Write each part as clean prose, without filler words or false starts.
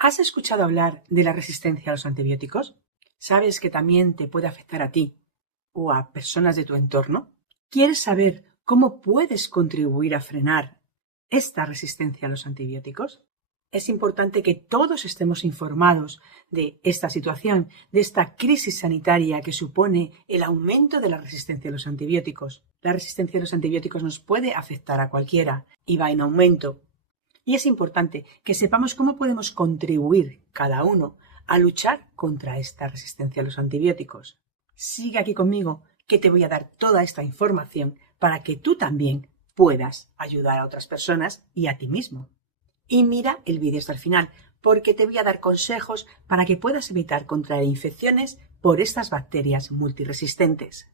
¿Has escuchado hablar de la resistencia a los antibióticos? ¿Sabes que también te puede afectar a ti o a personas de tu entorno? ¿Quieres saber cómo puedes contribuir a frenar esta resistencia a los antibióticos? Es importante que todos estemos informados de esta situación, de esta crisis sanitaria que supone el aumento de la resistencia a los antibióticos. La resistencia a los antibióticos nos puede afectar a cualquiera y va en aumento. Y es importante que sepamos cómo podemos contribuir cada uno a luchar contra esta resistencia a los antibióticos. Sigue aquí conmigo, que te voy a dar toda esta información para que tú también puedas ayudar a otras personas y a ti mismo. Y mira el vídeo hasta el final, porque te voy a dar consejos para que puedas evitar contraer infecciones por estas bacterias multiresistentes.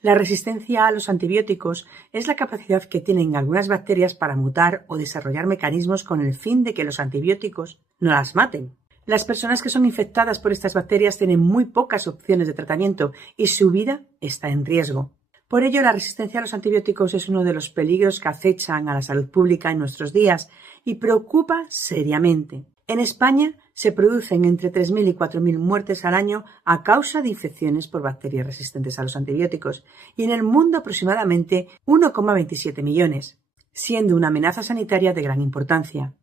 La resistencia a los antibióticos es la capacidad que tienen algunas bacterias para mutar o desarrollar mecanismos con el fin de que los antibióticos no las maten. Las personas que son infectadas por estas bacterias tienen muy pocas opciones de tratamiento y su vida está en riesgo. Por ello, la resistencia a los antibióticos es uno de los peligros que acechan a la salud pública en nuestros días y preocupa seriamente. En España se producen entre 3.000 y 4.000 muertes al año a causa de infecciones por bacterias resistentes a los antibióticos y en el mundo aproximadamente 1,27 millones, siendo una amenaza sanitaria de gran importancia.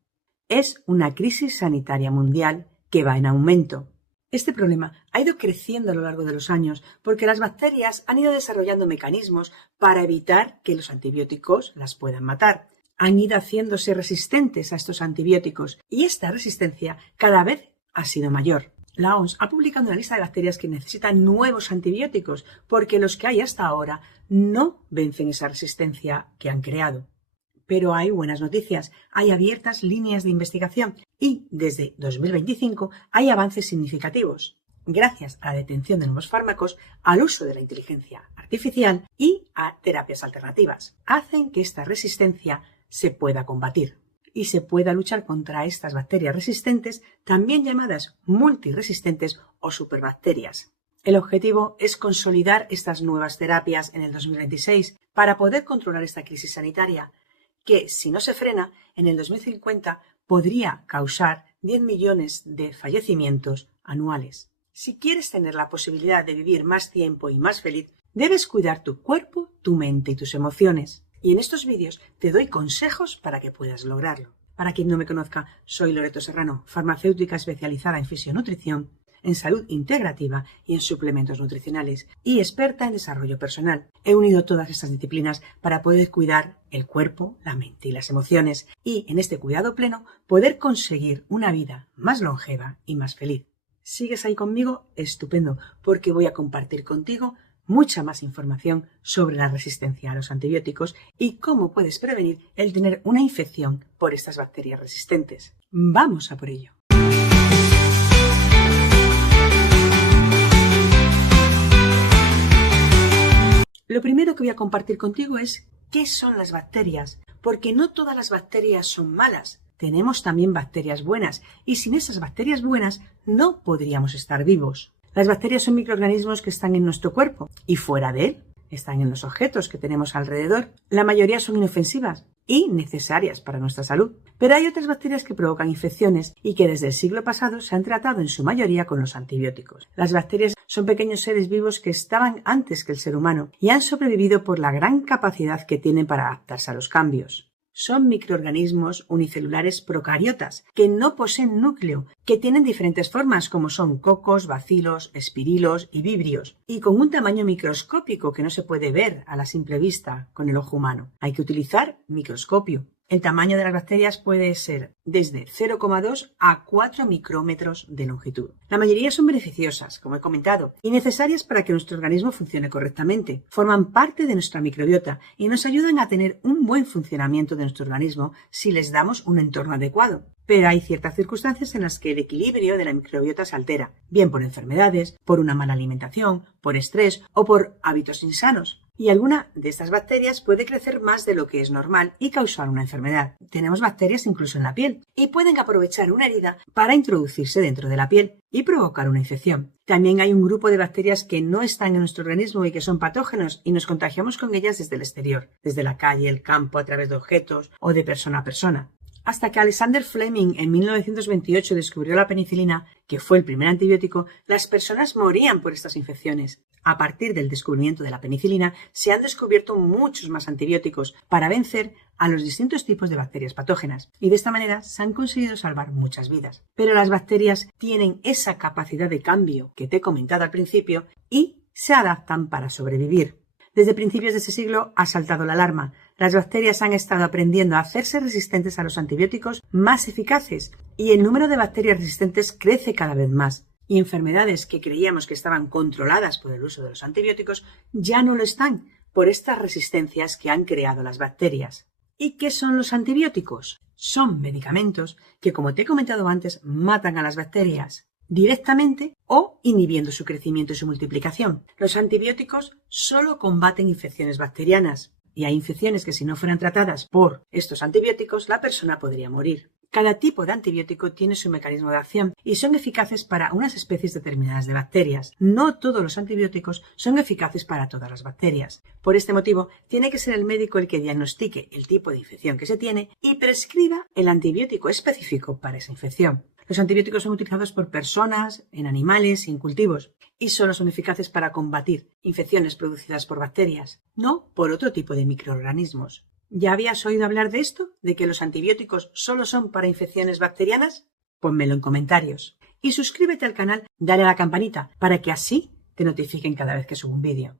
Es una crisis sanitaria mundial que va en aumento. Este problema ha ido creciendo a lo largo de los años porque las bacterias han ido desarrollando mecanismos para evitar que los antibióticos las puedan matar. Han ido haciéndose resistentes a estos antibióticos y esta resistencia cada vez ha sido mayor. La OMS ha publicado una lista de bacterias que necesitan nuevos antibióticos porque los que hay hasta ahora no vencen esa resistencia que han creado. Pero hay buenas noticias, hay abiertas líneas de investigación y desde 2025 hay avances significativos, gracias a la detención de nuevos fármacos, al uso de la inteligencia artificial y a terapias alternativas. Hacen que esta resistencia se pueda combatir y se pueda luchar contra estas bacterias resistentes, también llamadas multiresistentes o superbacterias. El objetivo es consolidar estas nuevas terapias en el 2026 para poder controlar esta crisis sanitaria, que, si no se frena, en el 2050 podría causar 10 millones de fallecimientos anuales. Si quieres tener la posibilidad de vivir más tiempo y más feliz, debes cuidar tu cuerpo, tu mente y tus emociones. Y en estos vídeos te doy consejos para que puedas lograrlo. Para quien no me conozca, soy Loreto Serrano, farmacéutica especializada en fisionutrición, en salud integrativa y en suplementos nutricionales y experta en desarrollo personal. He unido todas estas disciplinas para poder cuidar el cuerpo, la mente y las emociones y, en este cuidado pleno, poder conseguir una vida más longeva y más feliz. ¿Sigues ahí conmigo? Estupendo, porque voy a compartir contigo mucha más información sobre la resistencia a los antibióticos y cómo puedes prevenir el tener una infección por estas bacterias resistentes. ¡Vamos a por ello! Lo primero que voy a compartir contigo es qué son las bacterias, porque no todas las bacterias son malas. Tenemos también bacterias buenas y sin esas bacterias buenas no podríamos estar vivos. Las bacterias son microorganismos que están en nuestro cuerpo y fuera de él. Están en los objetos que tenemos alrededor. La mayoría son inofensivas y necesarias para nuestra salud. Pero hay otras bacterias que provocan infecciones y que desde el siglo pasado se han tratado en su mayoría con los antibióticos. Las bacterias son pequeños seres vivos que estaban antes que el ser humano y han sobrevivido por la gran capacidad que tienen para adaptarse a los cambios. Son microorganismos unicelulares procariotas que no poseen núcleo, que tienen diferentes formas como son cocos, bacilos, espirilos y vibrios y con un tamaño microscópico que no se puede ver a la simple vista con el ojo humano. Hay que utilizar microscopio. El tamaño de las bacterias puede ser desde 0,2 a 4 micrómetros de longitud. La mayoría son beneficiosas, como he comentado, y necesarias para que nuestro organismo funcione correctamente. Forman parte de nuestra microbiota y nos ayudan a tener un buen funcionamiento de nuestro organismo si les damos un entorno adecuado. Pero hay ciertas circunstancias en las que el equilibrio de la microbiota se altera, bien por enfermedades, por una mala alimentación, por estrés o por hábitos insanos. Y alguna de estas bacterias puede crecer más de lo que es normal y causar una enfermedad. Tenemos bacterias incluso en la piel y pueden aprovechar una herida para introducirse dentro de la piel y provocar una infección. También hay un grupo de bacterias que no están en nuestro organismo y que son patógenos y nos contagiamos con ellas desde el exterior, desde la calle, el campo, a través de objetos o de persona a persona. Hasta que Alexander Fleming en 1928 descubrió la penicilina, que fue el primer antibiótico, las personas morían por estas infecciones. A partir del descubrimiento de la penicilina, se han descubierto muchos más antibióticos para vencer a los distintos tipos de bacterias patógenas, y de esta manera se han conseguido salvar muchas vidas. Pero las bacterias tienen esa capacidad de cambio que te he comentado al principio y se adaptan para sobrevivir. Desde principios de este siglo ha saltado la alarma. Las bacterias han estado aprendiendo a hacerse resistentes a los antibióticos más eficaces y el número de bacterias resistentes crece cada vez más. Y enfermedades que creíamos que estaban controladas por el uso de los antibióticos ya no lo están por estas resistencias que han creado las bacterias. ¿Y qué son los antibióticos? Son medicamentos que, como te he comentado antes, matan a las bacterias directamente o inhibiendo su crecimiento y su multiplicación. Los antibióticos solo combaten infecciones bacterianas y hay infecciones que si no fueran tratadas por estos antibióticos la persona podría morir. Cada tipo de antibiótico tiene su mecanismo de acción y son eficaces para unas especies determinadas de bacterias. No todos los antibióticos son eficaces para todas las bacterias. Por este motivo, tiene que ser el médico el que diagnostique el tipo de infección que se tiene y prescriba el antibiótico específico para esa infección. Los antibióticos son utilizados por personas, en animales y en cultivos y solo son eficaces para combatir infecciones producidas por bacterias, no por otro tipo de microorganismos. ¿Ya habías oído hablar de esto? ¿De que los antibióticos solo son para infecciones bacterianas? Pónmelo en comentarios. Y suscríbete al canal, dale a la campanita para que así te notifiquen cada vez que subo un vídeo.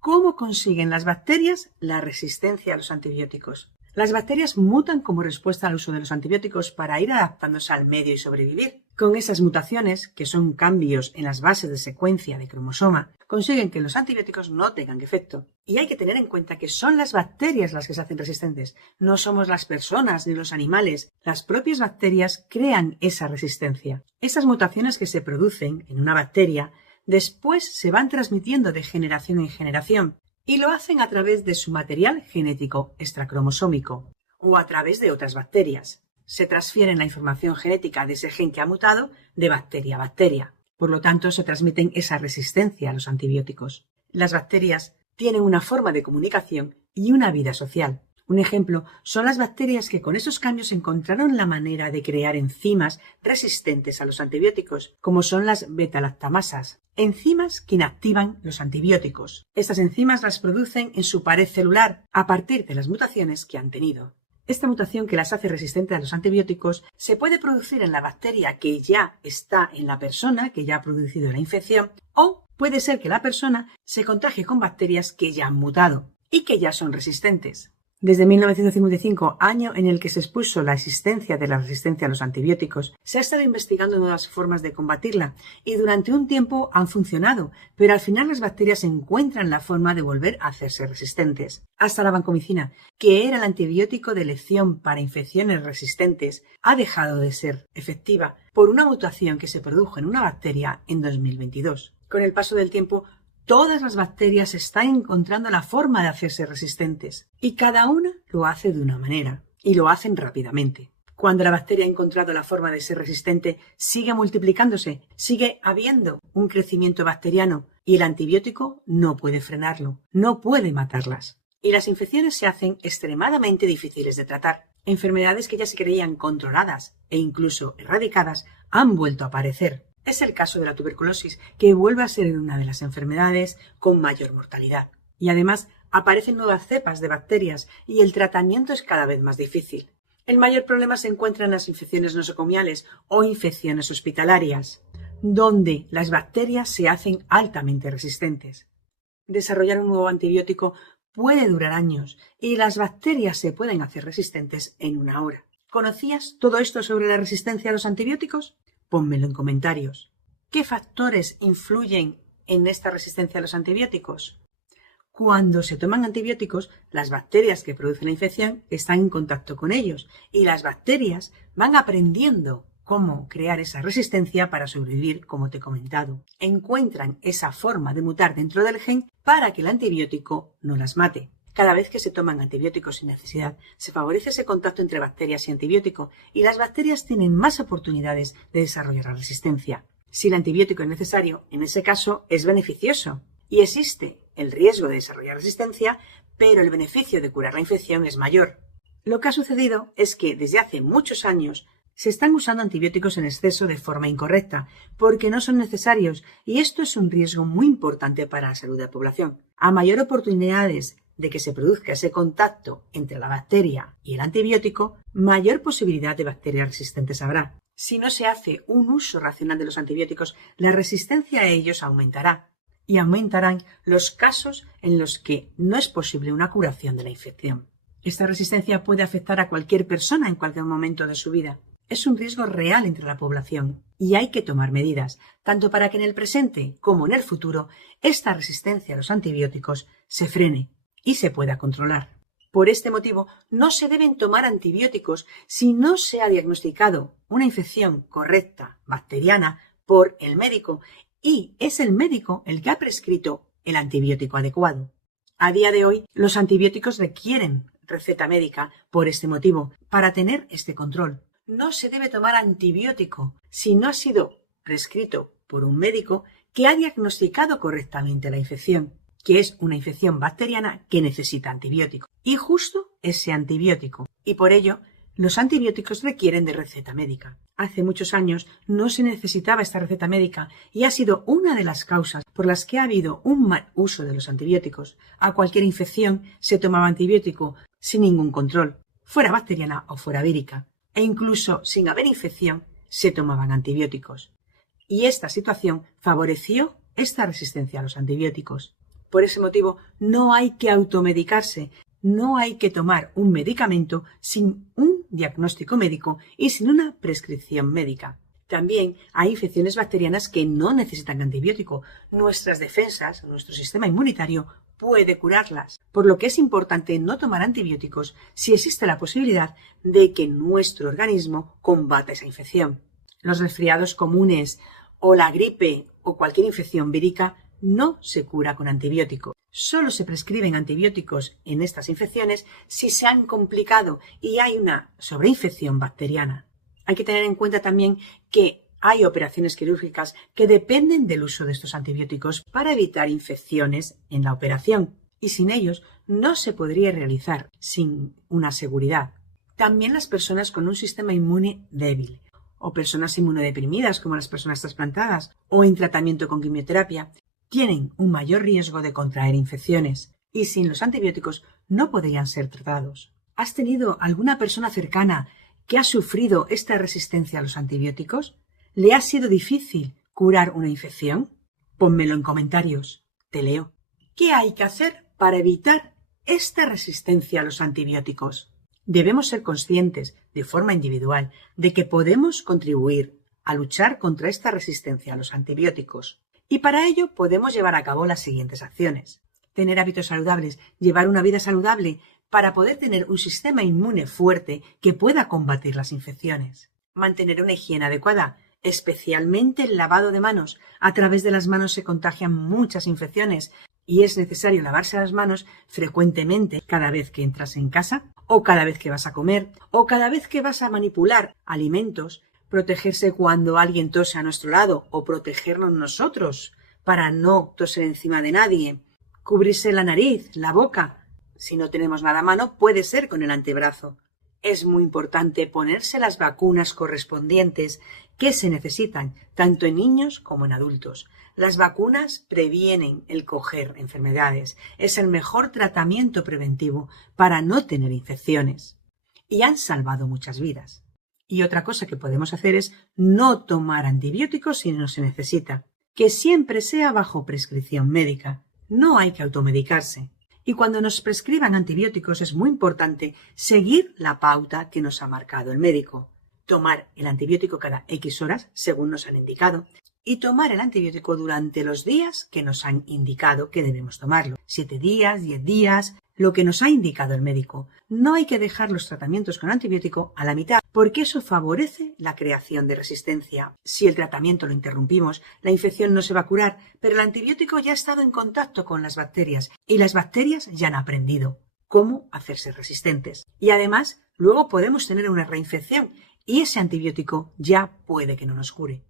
¿Cómo consiguen las bacterias la resistencia a los antibióticos? Las bacterias mutan como respuesta al uso de los antibióticos para ir adaptándose al medio y sobrevivir. Con esas mutaciones, que son cambios en las bases de secuencia de cromosoma, consiguen que los antibióticos no tengan efecto. Y hay que tener en cuenta que son las bacterias las que se hacen resistentes, no somos las personas ni los animales. Las propias bacterias crean esa resistencia. Esas mutaciones que se producen en una bacteria después se van transmitiendo de generación en generación. Y lo hacen a través de su material genético extracromosómico o a través de otras bacterias. Se transfiere la información genética de ese gen que ha mutado de bacteria a bacteria. Por lo tanto, se transmiten esa resistencia a los antibióticos. Las bacterias tienen una forma de comunicación y una vida social. Un ejemplo son las bacterias que con esos cambios encontraron la manera de crear enzimas resistentes a los antibióticos, como son las beta-lactamasas, enzimas que inactivan los antibióticos. Estas enzimas las producen en su pared celular a partir de las mutaciones que han tenido. Esta mutación que las hace resistentes a los antibióticos se puede producir en la bacteria que ya está en la persona, que ya ha producido la infección, o puede ser que la persona se contagie con bacterias que ya han mutado y que ya son resistentes. Desde 1955, año en el que se expuso la existencia de la resistencia a los antibióticos, se ha estado investigando nuevas formas de combatirla y durante un tiempo han funcionado, pero al final las bacterias encuentran la forma de volver a hacerse resistentes. Hasta la vancomicina, que era el antibiótico de elección para infecciones resistentes, ha dejado de ser efectiva por una mutación que se produjo en una bacteria en 2022. Con el paso del tiempo, todas las bacterias están encontrando la forma de hacerse resistentes y cada una lo hace de una manera y lo hacen rápidamente. Cuando la bacteria ha encontrado la forma de ser resistente, sigue multiplicándose, sigue habiendo un crecimiento bacteriano y el antibiótico no puede frenarlo, no puede matarlas. Y las infecciones se hacen extremadamente difíciles de tratar. Enfermedades que ya se creían controladas e incluso erradicadas han vuelto a aparecer. Es el caso de la tuberculosis, que vuelve a ser una de las enfermedades con mayor mortalidad. Y además aparecen nuevas cepas de bacterias y el tratamiento es cada vez más difícil. El mayor problema se encuentra en las infecciones nosocomiales o infecciones hospitalarias, donde las bacterias se hacen altamente resistentes. Desarrollar un nuevo antibiótico puede durar años y las bacterias se pueden hacer resistentes en una hora. ¿Conocías todo esto sobre la resistencia a los antibióticos? Pónmelo en comentarios. ¿Qué factores influyen en esta resistencia a los antibióticos? Cuando se toman antibióticos, las bacterias que producen la infección están en contacto con ellos y las bacterias van aprendiendo cómo crear esa resistencia para sobrevivir, como te he comentado. Encuentran esa forma de mutar dentro del gen para que el antibiótico no las mate. Cada vez que se toman antibióticos sin necesidad, se favorece ese contacto entre bacterias y antibiótico y las bacterias tienen más oportunidades de desarrollar la resistencia. Si el antibiótico es necesario, en ese caso es beneficioso y existe el riesgo de desarrollar resistencia, pero el beneficio de curar la infección es mayor. Lo que ha sucedido es que desde hace muchos años se están usando antibióticos en exceso de forma incorrecta, porque no son necesarios, y esto es un riesgo muy importante para la salud de la población. A mayor oportunidades de que se produzca ese contacto entre la bacteria y el antibiótico, mayor posibilidad de bacterias resistentes habrá. Si no se hace un uso racional de los antibióticos, la resistencia a ellos aumentará, y aumentarán los casos en los que no es posible una curación de la infección. Esta resistencia puede afectar a cualquier persona en cualquier momento de su vida. Es un riesgo real entre la población y hay que tomar medidas, tanto para que en el presente como en el futuro esta resistencia a los antibióticos se frene y se pueda controlar. Por este motivo, no se deben tomar antibióticos si no se ha diagnosticado una infección correcta bacteriana por el médico y es el médico el que ha prescrito el antibiótico adecuado. A día de hoy, los antibióticos requieren receta médica por este motivo, para tener este control. No se debe tomar antibiótico si no ha sido prescrito por un médico que ha diagnosticado correctamente la infección, que es una infección bacteriana que necesita antibiótico. Y justo ese antibiótico. Y por ello, los antibióticos requieren de receta médica. Hace muchos años no se necesitaba esta receta médica y ha sido una de las causas por las que ha habido un mal uso de los antibióticos. A cualquier infección se tomaba antibiótico sin ningún control, fuera bacteriana o fuera vírica. E incluso sin haber infección se tomaban antibióticos. Y esta situación favoreció esta resistencia a los antibióticos. Por ese motivo no hay que automedicarse, no hay que tomar un medicamento sin un diagnóstico médico y sin una prescripción médica. También hay infecciones bacterianas que no necesitan antibiótico. Nuestras defensas, nuestro sistema inmunitario puede curarlas, por lo que es importante no tomar antibióticos si existe la posibilidad de que nuestro organismo combata esa infección. Los resfriados comunes o la gripe o cualquier infección vírica no se cura con antibiótico. Solo se prescriben antibióticos en estas infecciones si se han complicado y hay una sobreinfección bacteriana. Hay que tener en cuenta también que hay operaciones quirúrgicas que dependen del uso de estos antibióticos para evitar infecciones en la operación y sin ellos no se podría realizar sin una seguridad. También las personas con un sistema inmune débil o personas inmunodeprimidas como las personas trasplantadas o en tratamiento con quimioterapia tienen un mayor riesgo de contraer infecciones y sin los antibióticos no podrían ser tratados. ¿Has tenido alguna persona cercana que ha sufrido esta resistencia a los antibióticos? ¿Le ha sido difícil curar una infección? Pónmelo en comentarios, te leo. ¿Qué hay que hacer para evitar esta resistencia a los antibióticos? Debemos ser conscientes, de forma individual, de que podemos contribuir a luchar contra esta resistencia a los antibióticos. Y para ello podemos llevar a cabo las siguientes acciones. Tener hábitos saludables, llevar una vida saludable para poder tener un sistema inmune fuerte que pueda combatir las infecciones. Mantener una higiene adecuada, especialmente el lavado de manos. A través de las manos se contagian muchas infecciones y es necesario lavarse las manos frecuentemente cada vez que entras en casa o cada vez que vas a comer o cada vez que vas a manipular alimentos. Protegerse cuando alguien tose a nuestro lado o protegernos nosotros para no toser encima de nadie. Cubrirse la nariz, la boca. Si no tenemos nada a mano, puede ser con el antebrazo. Es muy importante ponerse las vacunas correspondientes que se necesitan tanto en niños como en adultos. Las vacunas previenen el coger enfermedades. Es el mejor tratamiento preventivo para no tener infecciones. Y han salvado muchas vidas. Y otra cosa que podemos hacer es no tomar antibióticos si no se necesita. Que siempre sea bajo prescripción médica. No hay que automedicarse. Y cuando nos prescriban antibióticos es muy importante seguir la pauta que nos ha marcado el médico. Tomar el antibiótico cada X horas, según nos han indicado, y tomar el antibiótico durante los días que nos han indicado que debemos tomarlo. 7 días, 10 días, lo que nos ha indicado el médico. No hay que dejar los tratamientos con antibiótico a la mitad, porque eso favorece la creación de resistencia. Si el tratamiento lo interrumpimos, la infección no se va a curar, pero el antibiótico ya ha estado en contacto con las bacterias y las bacterias ya han aprendido cómo hacerse resistentes. Y además, luego podemos tener una reinfección y ese antibiótico ya puede que no nos cure.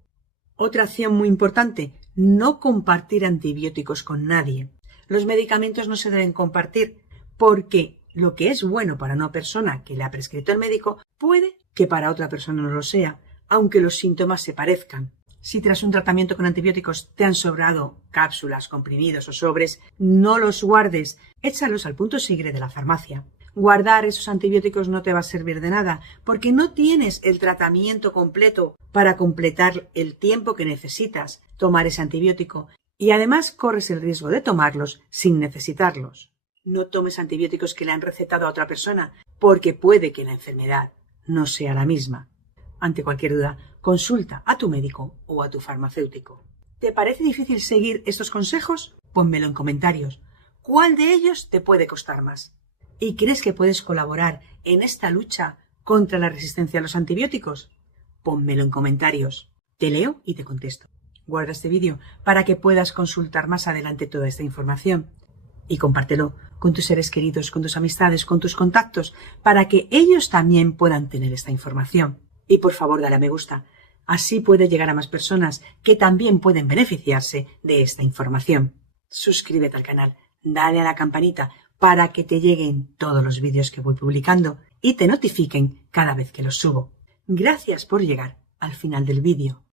Otra acción muy importante, no compartir antibióticos con nadie. Los medicamentos no se deben compartir porque Lo que es bueno para una persona que le ha prescrito el médico puede que para otra persona no lo sea, aunque los síntomas se parezcan. Si tras un tratamiento con antibióticos te han sobrado cápsulas, comprimidos o sobres, no los guardes, échalos al punto sigre de la farmacia. Guardar esos antibióticos no te va a servir de nada, porque no tienes el tratamiento completo para completar el tiempo que necesitas tomar ese antibiótico, y además corres el riesgo de tomarlos sin necesitarlos. No tomes antibióticos que le han recetado a otra persona, porque puede que la enfermedad no sea la misma. Ante cualquier duda, consulta a tu médico o a tu farmacéutico. ¿Te parece difícil seguir estos consejos? Pónmelo en comentarios. ¿Cuál de ellos te puede costar más? ¿Y crees que puedes colaborar en esta lucha contra la resistencia a los antibióticos? Pónmelo en comentarios. Te leo y te contesto. Guarda este vídeo para que puedas consultar más adelante toda esta información. Y compártelo con tus seres queridos, con tus amistades, con tus contactos, para que ellos también puedan tener esta información. Y por favor, dale a me gusta. Así puede llegar a más personas que también pueden beneficiarse de esta información. Suscríbete al canal, dale a la campanita para que te lleguen todos los vídeos que voy publicando y te notifiquen cada vez que los subo. Gracias por llegar al final del vídeo.